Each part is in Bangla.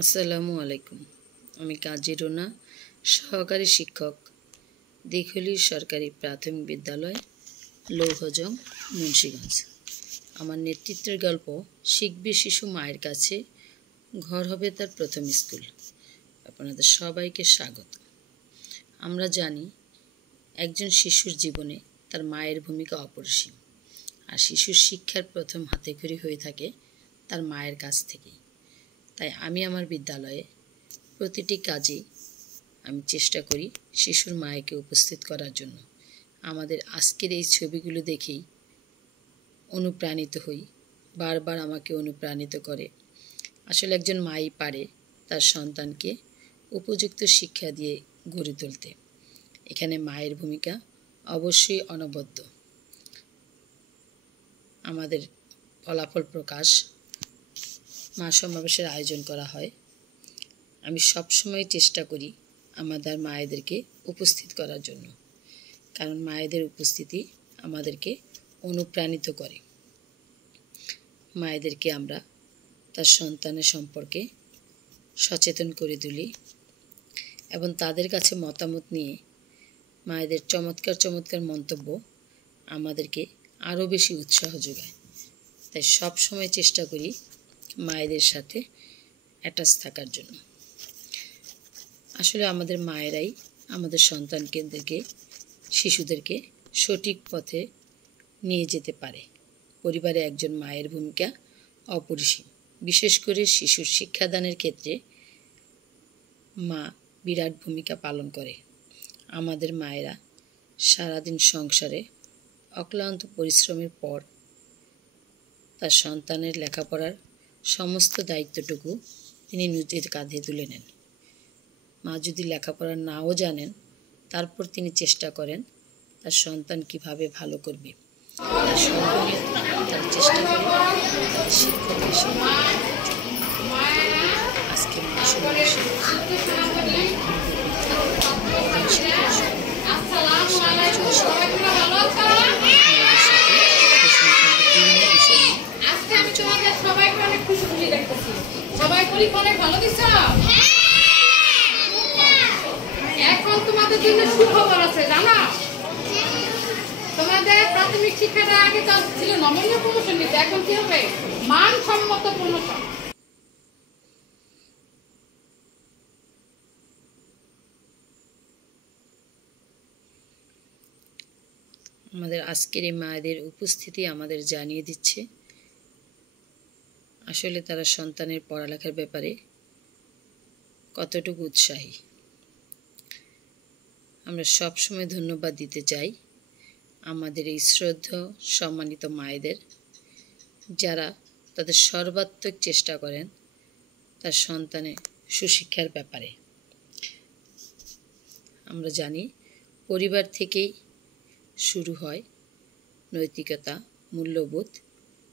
আসসালামু আলাইকুম। আমি কাজী রুনা, সহকারী শিক্ষক, দিঘলি সরকারি প্রাথমিক বিদ্যালয়, লৌহজং, মুন্সিগঞ্জ। আমার নেতৃত্বের গল্প শিখবে শিশু মায়ের কাছে, ঘর হবে তার প্রথম স্কুল। আপনাদের সবাইকে স্বাগত। আমরা জানি একজন শিশুর জীবনে তার মায়ের ভূমিকা অপরিসীম, আর শিশুর শিক্ষার প্রথম হাতেখড়ি হয়ে থাকে তার মায়ের কাছ থেকেই। তাই আমি আমার বিদ্যালয়ে প্রতিটি কাজে আমি চেষ্টা করি শিশুর মায়েকে উপস্থিত করার জন্য। আমাদের আজকের এই ছবিগুলো দেখেই অনুপ্রাণিত হই, বারবার আমাকে অনুপ্রাণিত করে। আসলে একজন মাই পারে তার সন্তানকে উপযুক্ত শিক্ষা দিয়ে গড়ে তুলতে। এখানে মায়ের ভূমিকা অবশ্যই অনবদ্য। আমাদের ফলাফল প্রকাশ, মা সমাবেশের আয়োজন করা হয়। আমি সবসময় চেষ্টা করি আমাদের মায়েদেরকে উপস্থিত করার জন্য, কারণ মায়েদের উপস্থিতি আমাদেরকে অনুপ্রাণিত করে। মায়েদেরকে আমরা তার সন্তানের সম্পর্কে সচেতন করে তুলি এবং তাদের কাছে মতামত নিয়ে মায়েদের চমৎকার মন্তব্য আমাদেরকে আরও বেশি উৎসাহ যোগায়। তাই সবসময় চেষ্টা করি মায়েদের সাথে অ্যাটাচ থাকার জন্য। আসলে আমাদের মায়েরাই আমাদের সন্তানকে শিশুদেরকে সঠিক পথে নিয়ে যেতে পারে। পরিবারে একজন মায়ের ভূমিকা অপরিসীম। বিশেষ করে শিশুর শিক্ষাদানের ক্ষেত্রে মা বিরাট ভূমিকা পালন করে। আমাদের মায়েরা সারাদিন সংসারে অক্লান্ত পরিশ্রমের পর তার সন্তানের লেখাপড়ার সমস্ত দায়িত্বটুকু তিনি নিজের কাঁধে তুলে নেন। মা যদি লেখাপড়া নাও জানেন, তারপর তিনি চেষ্টা করেন তার সন্তান কিভাবে ভালো করবে। তার সন্তান তার চেষ্টা করে শিক্ষক হিসেবে। আজকে মা সমাবেশে এখন তোমাদের জন্য সুখবর আছে, জানো? তোমাদের প্রাথমিক শিক্ষাটা আগে ছিল নমনীয় প্রমোশন নিতে, এখন কি হবে? মানসম্মত প্রমোশন। আমাদের আজকের এই মায়েদের উপস্থিতি আমাদের জানিয়ে দিচ্ছে আসলে তারা সন্তানের পড়ালেখার ব্যাপারে কতটুকু উৎসাহী। আমরা সবসময় ধন্যবাদ দিতে চাই আমাদের এই শ্রদ্ধেয় সম্মানিত মায়েদের, যারা তাদের সর্বাত্মক চেষ্টা করেন তার সন্তানের সুশিক্ষার ব্যাপারে। আমরা জানি পরিবার থেকেই শুরু হয় নৈতিকতা, মূল্যবোধ,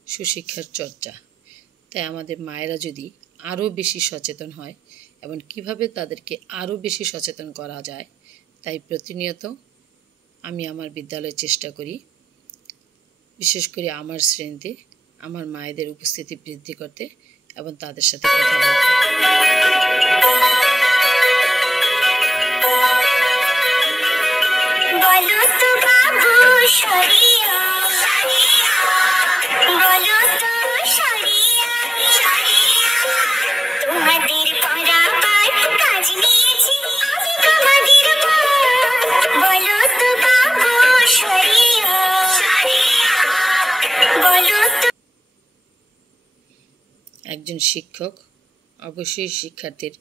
সুশিক্ষার চর্চা। তাই আমাদের মায়েরা যদি আরও বেশি সচেতন হয় এবং কিভাবে তাদেরকে আরও বেশি সচেতন করা যায়, তাই প্রতিনিয়ত আমি আমার বিদ্যালয়ে চেষ্টা করি, বিশেষ করে আমার শ্রেণীতে আমার মায়েদের উপস্থিতি বৃদ্ধি করতে এবং তাদের সাথে কথা বলতে। একজন শিক্ষক অবশ্যই শিক্ষার্থীর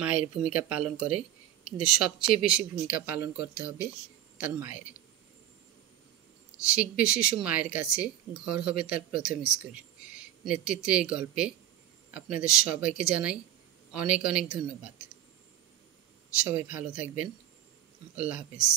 মায়ের ভূমিকা পালন করে, কিন্তু সবচেয়ে বেশি ভূমিকা পালন করতে হবে তার মায়ের। শিখবে শিশু মায়ের কাছে, ঘর হবে তার প্রথম স্কুল। নেতৃত্বের এই গল্পে আপনাদের সবাইকে জানাই অনেক ধন্যবাদ। সবাই ভালো থাকবেন। আল্লাহ হাফেজ।